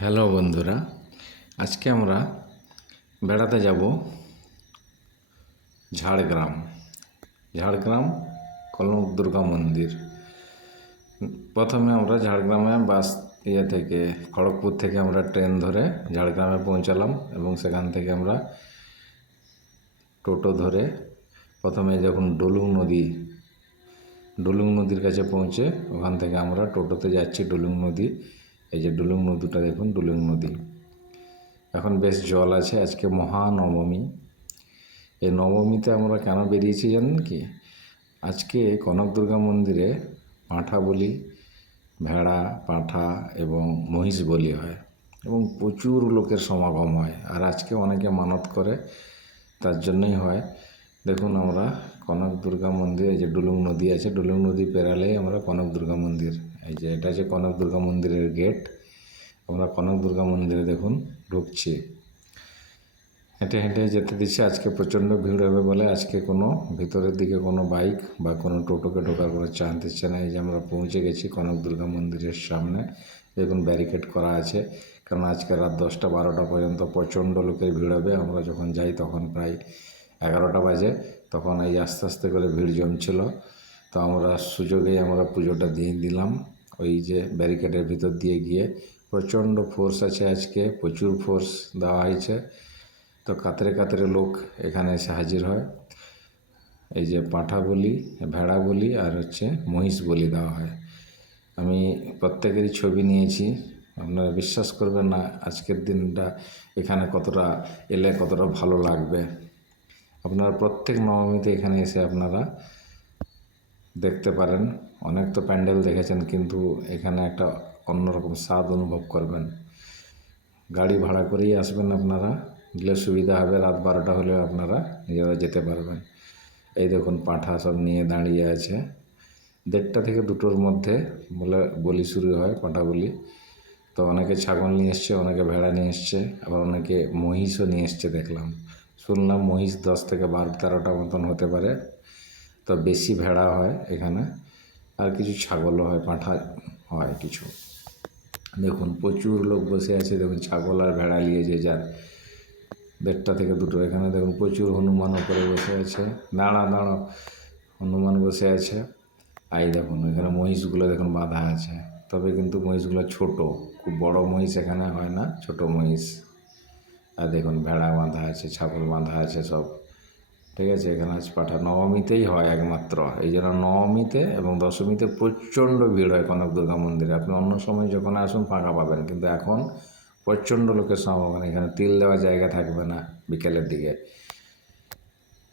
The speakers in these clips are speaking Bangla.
হ্যালো বন্ধুরা, আজকে আমরা বেড়াতে যাব ঝাড়গ্রাম। ঝাড়গ্রাম কনক দুর্গা মন্দির। প্রথমে আমরা ঝাড়গ্রামে বাস ইয়ে থেকে, খড়গপুর থেকে আমরা ট্রেন ধরে ঝাড়গ্রামে পৌঁছালাম এবং সেখান থেকে আমরা টোটো ধরে প্রথমে যখন ডুলুং নদী, ডুলুং নদীর কাছে পৌঁছে ওখান থেকে আমরা টোটোতে যাচ্ছি, ডুলুং নদী। এই যে ডুলুং নদীটা দেখুন, ডুলুং নদী। এখন বেশ জল আছে, আজকে মহানবমী। এই নবমীতে আমরা কেন বেরিয়েছি জানেন কি? আজকে কনক দুর্গা মন্দিরে পাঁঠা বলি, ভেড়া, পাঁঠা এবং মহিষ বলি হয় এবং প্রচুর লোকের সমাগম হয়। আর আজকে অনেকে মানত করে, তার জন্যই হয়। দেখুন আমরা কনক দুর্গা মন্দির, এই যে ডুলুং নদী আছে, ডুলুং নদী পেরালেই আমরা কনক দুর্গা মন্দির। এই যে এটা হচ্ছে কনক দুর্গা মন্দিরের গেট আমরা কনক দুর্গা মন্দিরে দেখুন ঢুকছি। হেঁটে হেঁটে যেতে দিচ্ছে। আজকে প্রচণ্ড ভিড় হবে বলে আজকে কোনো ভিতরের দিকে কোনো বাইক বা কোনো টোটোকে ঢোকার কোনো চান্স দিচ্ছে না। এই যে আমরা পৌঁছে গেছি কনক দুর্গা মন্দিরের সামনে। দেখুন ব্যারিকেড করা আছে। কারণ আজকে রাত দশটা বারোটা পর্যন্ত প্রচণ্ড লোকের ভিড় হবে। আমরা যখন যাই তখন প্রায় এগারোটা বাজে, তখন এই আস্তে আস্তে করে ভিড় জমছিল। তো আমরা সুযোগেই আমরা পুজোটা দিয়ে দিলাম। ওই যে ব্যারিকেডের ভিতর দিয়ে গিয়ে প্রচণ্ড ফোর্স আছে আজকে, প্রচুর ফোর্স দেওয়া হয়েছে। তো কাতরে কাতরে লোক এখানে এসে হাজির হয়। এই যে পাঁঠা বলি, ভেড়া বলি আর হচ্ছে মহিষ বলি দেওয়া হয়। আমি প্রত্যেকেরই ছবি নিয়েছি। আপনারা বিশ্বাস করবেন না, আজকের দিনটা এখানে কতটা এলে কতটা ভালো লাগবে। আপনারা প্রত্যেক নবমীতে এখানে এসে আপনারা দেখতে পারেন। অনেক তো প্যান্ডেল দেখেছেন, কিন্তু এখানে একটা অন্যরকম স্বাদ অনুভব করবেন। গাড়ি ভাড়া করেই আসবেন আপনারা। গেলে সুবিধা হবে, রাত বারোটা হলে আপনারা নিজেরা যেতে পারবেন। এই দেখুন, পাঁঠা সব নিয়ে দাঁড়িয়ে আছে। দেড়টা থেকে দুটোর মধ্যে বলে বলি শুরু হয় পাঁঠা বলি। তো অনেকে ছাগল নিয়ে এসছে, অনেকে ভেড়া নিয়ে এসছে, আবার অনেকে মহিষও নিয়ে এসছে দেখলাম। শুনলাম মহিষ দশ থেকে বারো, তেরোটা মতন হতে পারে। তো বেশি ভেড়া হয় এখানে। আর কিছু ছাগলও হয়, পাঁঠা হয় কিছু। দেখুন, প্রচুর লোক বসে আছে। দেখুন, ছাগল আর ভেড়া নিয়ে যে যার দেড়টা থেকে দুটো। এখানে দেখুন, প্রচুর হনুমান উপরে বসে আছে। দাঁড়া দাঁড়া হনুমান বসে আছে। আই দেখুন, এখানে মহিষগুলো দেখুন বাঁধা আছে। তবে কিন্তু মহিষগুলো ছোট, খুব বড় মহিষ এখানে হয় না, ছোট মহিষ। আর দেখুন ভেড়া বাঁধা আছে, ছাগল বাঁধা আছে সব। ঠিক আছে, এখানে আজ পাঠা নবমীতেই হয় একমাত্র। এই জন্য নবমীতে এবং দশমীতে প্রচণ্ড ভিড় হয় কনক দুর্গা মন্দিরে। আপনি অন্য সময় যখন আসুন ফাঁকা পাবেন, কিন্তু এখন প্রচণ্ড লোকের সমাগম। এখানে তিল দেওয়া জায়গা থাকবে না বিকেলের দিকে।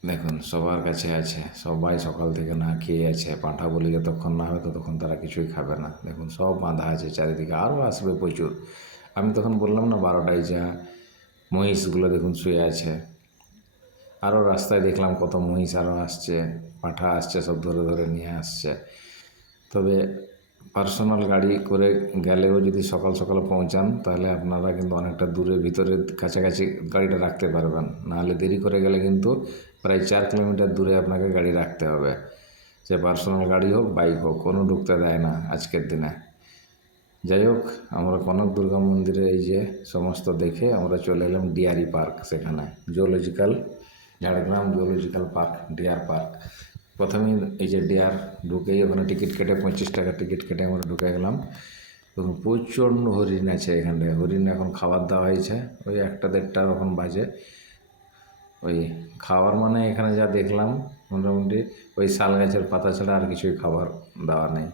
দেখুন, সবার কাছে আছে, সবাই সকাল থেকে না খেয়ে আছে। পাঁঠা বলি যতক্ষণ না হবে ততক্ষণ তারা কিছুই খাবে না। দেখুন, সব বাঁধা আছে, চারিদিকে আরও আসবে প্রচুর। আমি তখন বললাম না বারোটায় যা। মহিষগুলো দেখুন শুয়ে আছে। আরও রাস্তায় দেখলাম কত মহিষ আরও আসছে, পাঁঠা আসছে, সব ধরে ধরে নিয়ে আসছে। তবে পার্সোনাল গাড়ি করে গেলেও যদি সকাল সকাল পৌঁছান, তাহলে আপনারা কিন্তু অনেকটা দূরে ভিতরে কাছাকাছি গাড়িটা রাখতে পারবেন। নাহলে দেরি করে গেলে কিন্তু প্রায় চার কিলোমিটার দূরে আপনাকে গাড়ি রাখতে হবে। সে পার্সোনাল গাড়ি হোক, বাইক হোক, কোনো ঢুকতে দেয় না আজকের দিনে। যাই হোক, আমরা কনক দুর্গা মন্দিরে এই যে সমস্ত দেখে আমরা চলে এলাম ডিয়ারি পার্ক সেখানে zoological Jhargram zoological park deer park. প্রথমেই এই যে ডিয়ার ঢুকেই ওখানে টিকিট কেটে, পঁচিশ টাকা টিকিট কেটে আমরা ঢুকে গেলাম। এবং প্রচণ্ড হরিণ আছে এখানটায় হরিণ এখন খাবার দেওয়া হয়েছে, ওই একটা দেড়টা এখন বাজে। ওই খাবার মানে এখানে যা দেখলাম, মোটামুটি ওই শাল গাছের পাতা ছাড়া আর কিছুই খাবার দেওয়া নেই।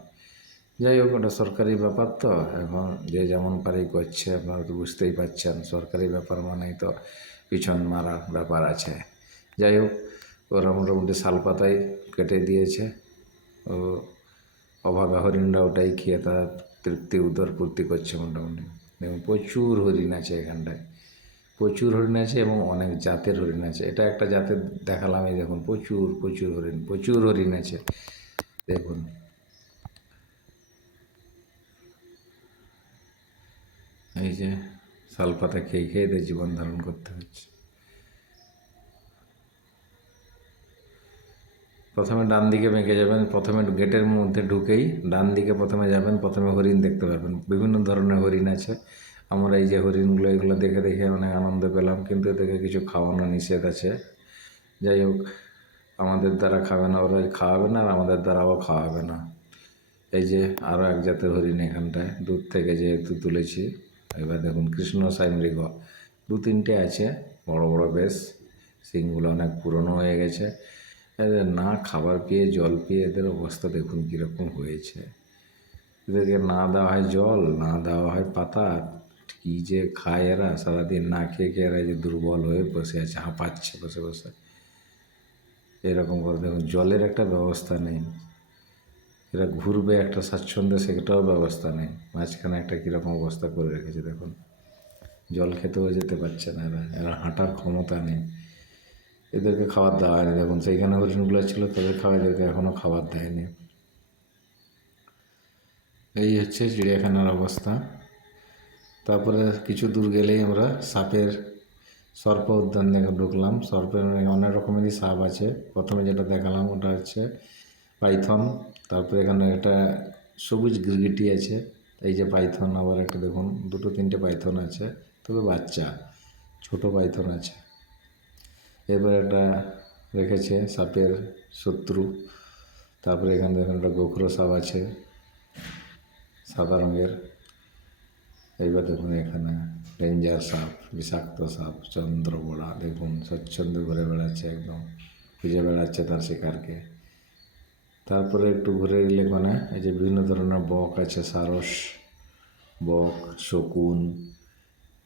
যাই হোক ওটা সরকারি ব্যাপার তো। এখন যে যেমন পারেই করছে, আপনারা তো বুঝতেই পারছেন, সরকারি ব্যাপার মানেই তো পিছন মারা ব্যাপার আছে। যাই হোক ওরা মোটামুটি শাল পাতাই কেটে দিয়েছে। ও অভাগা হরিণরা ওটাই খেয়ে তার তৃপ্তি উদর পূর্তি করছে মোটামুটি। দেখুন, প্রচুর হরিণ আছে এখানটায়। প্রচুর হরিণ আছে এবং অনেক জাতের হরিণ আছে। এটা একটা জাতের দেখালাম এই দেখুন, প্রচুর প্রচুর হরিণ প্রচুর হরিণ আছে। দেখুন। এই যে শাল পাতা খেয়ে খেয়ে এদের জীবন ধারণ করতে হচ্ছে। প্রথমে ডান দিকে বেঁকে যাবেন, প্রথমে গেটের মধ্যে ঢুকেই ডান দিকে প্রথমে যাবেন, প্রথমে হরিণ দেখতে পাবেন। বিভিন্ন ধরনের হরিণ আছে। আমরা এই যে হরিণগুলো, এগুলো দেখে দেখে অনেক আনন্দ পেলাম, কিন্তু এদেরকে কিছু খাওয়ানো নিষেধ আছে। যাই হোক, আমাদের দ্বারা খাবে না, ওরা খাওয়াবে না, আর আমাদের দ্বারাও খাওয়াবে না। এই যে আরও এক জাতের হরিণ এখানটায় দূর থেকে যেহেতু তুলেছি। এবার দেখুন কৃষ্ণ সাইমৃগ দু তিনটে আছে, বড় বড় বেশ, সিংগুলো অনেক পুরনো হয়ে গেছে। এদের না খাবার পেয়ে, জল পেয়ে এদের অবস্থা দেখুন কীরকম হয়েছে। এদেরকে না দেওয়া হয় জল, না দেওয়া হয় পাতা, কী যে খায় এরা, সারাদিন না খেয়ে খেয়ে এরা যে দুর্বল হয়ে বসে আছে, হাঁপাচ্ছে বসে বসে। এরকম করে দেখুন, জলের একটা ব্যবস্থা নেই। এরা ঘুরবে একটা স্বাচ্ছন্দ্যে, সেটাও ব্যবস্থা নেই। মাঝখানে একটা কীরকম অবস্থা করে রেখেছে, দেখুন। জল খেতেও যেতে পারছে না এরা এরা হাঁটার ক্ষমতা নেই। এদেরকে খাবার দেওয়া হয়নি। দেখুন, সেইখানে হরিণগুলো ছিল, তাদের খাওয়া এদেরকে এখনও খাবার দেয়নি। এই হচ্ছে চিড়িয়াখানার অবস্থা। তারপরে কিছু দূর গেলেই আমরা সাপের সর্প উদ্যান দেখে ঢুকলাম। সর্পের অনেক রকমেরই সাপ আছে। প্রথমে যেটা দেখালাম, ওটা হচ্ছে পাইথন, তারপরে এখানে একটা সবুজ গিরগিটি আছে, এই যে পাইথন, আবার একটা দেখুন, দুটো তিনটে পাইথন আছে, তবে বাচ্চা, ছোট পাইথন আছে। এরপরে একটা রেখেছে সাপের শত্রু, তারপরে এখানে দেখুন একটা গোখরো সাপ আছে, সাদা রঙের। এইবার দেখুন এখানে রেঞ্জার সাপ, বিষাক্ত সাপ, চন্দ্রবোড়া, দেখুন, স্বচ্ছন্দে ঘুরে বেড়াচ্ছে একদম, খুঁজে বেড়াচ্ছে তার শিকারকে। তারপরে একটু ঘুরে গেলে মানে এই যে বিভিন্ন ধরনের বক আছে, সারস বক, শকুন,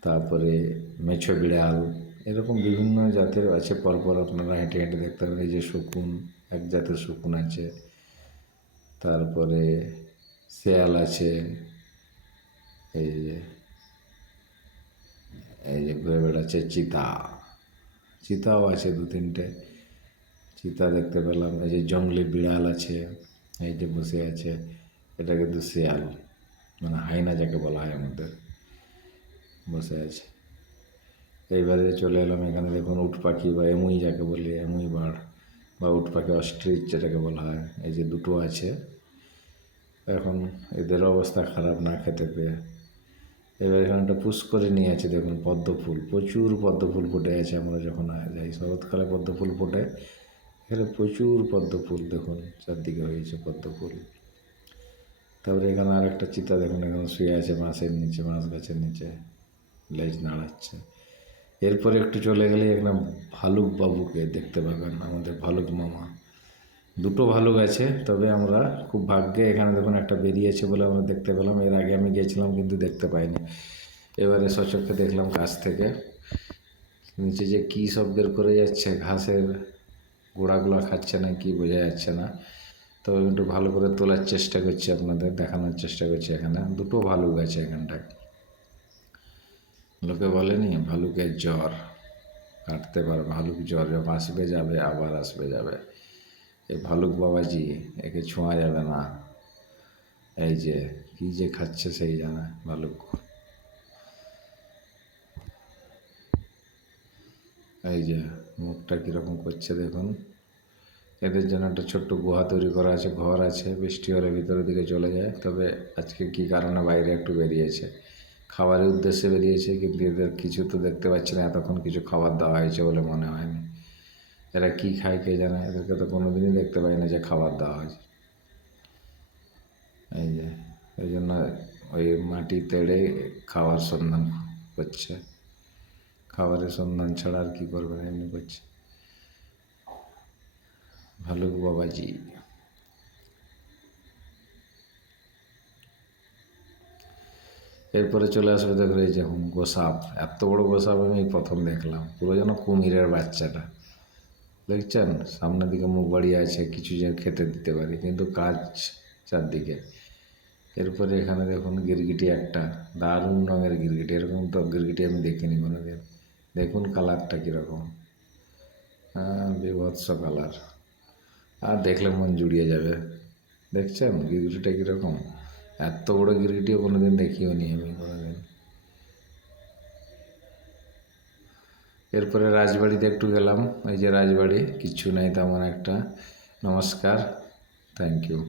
তারপরে মেছো বিড়াল, এরকম বিভিন্ন জাতের আছে। পরপর আপনারা হেঁটে হেঁটে দেখতে পাবেন, এই যে শকুন, এক জাতের শকুন আছে। তারপরে শেয়াল আছে, এই যে এই যে ঘুরে বেড়াচ্ছে চিতা। চিতাও আছে দু তিনটে। চিতা দেখতে পেলাম, এই যে জঙ্গলি বিড়াল আছে, এই যে বসে আছে এটা কিন্তু শেয়াল মানে হাইনা যাকে বলা হয় আমাদের, বসে আছে। এইবারে চলে এলাম এখানে, দেখুন উট পাখি বা এমুই যাকে বলি, এমুই বাড় বা উট পাখি অস্ট্রিচ যেটাকে বলা হয়, এই যে দুটো আছে। এখন এদের অবস্থা খারাপ না খেতে পেয়ে। এবার এখানে একটা পুষ করে নিয়ে আছে, দেখুন পদ্ম ফুল, প্রচুর পদ্ম ফুল ফুটে আছে, আমরা যখন যাই শরৎকালে পদ্ম ফুল ফোটে এখানে প্রচুর পদ্ম ফুল দেখুন, চারদিকে হয়েছে পদ্ম ফুল তারপরে এখানে আর একটা চিতা দেখুন, এখানে শুয়ে আছে বাঁশের নিচে বাঁশ গাছের নিচে, লেজ নাড়াচ্ছে। এরপরে একটু চলে গেলে এখানে ভালুক বাবুকে দেখতে পাবেন, আমাদের ভালুক মামা। দুটো ভালুক আছে, তবে আমরা খুব ভাগ্যে এখানে দেখুন একটা বেরিয়েছে বলে আমরা দেখতে পেলাম। এর আগে আমি গিয়েছিলাম কিন্তু দেখতে পাইনি। এবারে সচক্ষে দেখলাম কাছ থেকে। নিচে যে কী সব বের করে যাচ্ছে, ঘাসের গোড়াগুলো খাচ্ছে না কি বোঝা যাচ্ছে না। তো একটু ভালো করে তোলার চেষ্টা করছি আপনাদের, দেখানোর চেষ্টা করছি এখানে। দুটো ভালুক আছে এখানটায়। লোকে বলেনি ভালুকের জ্বর, কাটতে পারে, ভালুক জ্বর যখন আসবে যাবে, আবার আসবে যাবে। এই ভালুক বাবাজি, একে ছোঁয়া যাবে না। এই যে, কী যে খাচ্ছে সেই জানে ভালুক। এই যে মুখটা কীরকম করছে দেখুন। এদের জন্য একটা ছোট্ট গুহা তৈরি করা আছে, ঘর আছে, বৃষ্টি হলে ভিতরের দিকে চলে যায়। তবে আজকে কী কারণে বাইরে একটু বেরিয়েছে? খাবারের উদ্দেশ্যে বেরিয়েছে, কিন্তু এদের কিছু তো দেখতে পাচ্ছি না, এতক্ষণ কিছু খাবার দেওয়া হয়েছে বলে মনে হয়নি। এরা কী খায় কে জানে? এদেরকে তো কোনো দিনই দেখতে পাই না যে খাবার দেওয়া হয়েছে। এই যে, এই জন্য ওই মাটি তেড়ে খাওয়ার সন্ধান করছে। খাবারের সন্ধান ছাড়া আর কী করবেন এমনি করছে। ভালুক বাবাজি। এরপরে চলে আসবে দেখো এই যে গোসাপ এত বড় গোসাপ আমি প্রথম দেখলাম। পুরো যেন কুমিরের বাচ্চাটা। দেখছেন? সামনের দিকে মুখ বাড়িয়ে আছে, কিছু যেন খেতে দিতে পারি, কিন্তু কাজ চারদিকে। এরপরে এখানে দেখুন গিরগিটি একটা। দারুণ রঙের গিরগিটি। এরকম তো গিরগিটি আমি দেখিনি কোনো দিন দেখুন কালারটা কীরকম। হ্যাঁ বিভৎস কালার। আর দেখলে মন জুড়িয়ে যাবে। দেখছেন গিরগিটিটা কীরকম? এত বড় গিরগিটিও কোনো দিন দেখিও নি আমি কোনো দিন এরপরে রাজবাড়িতে একটু গেলাম। এই যে রাজবাড়ি কিচ্ছু নাই তেমন একটা। নমস্কার। Thank you.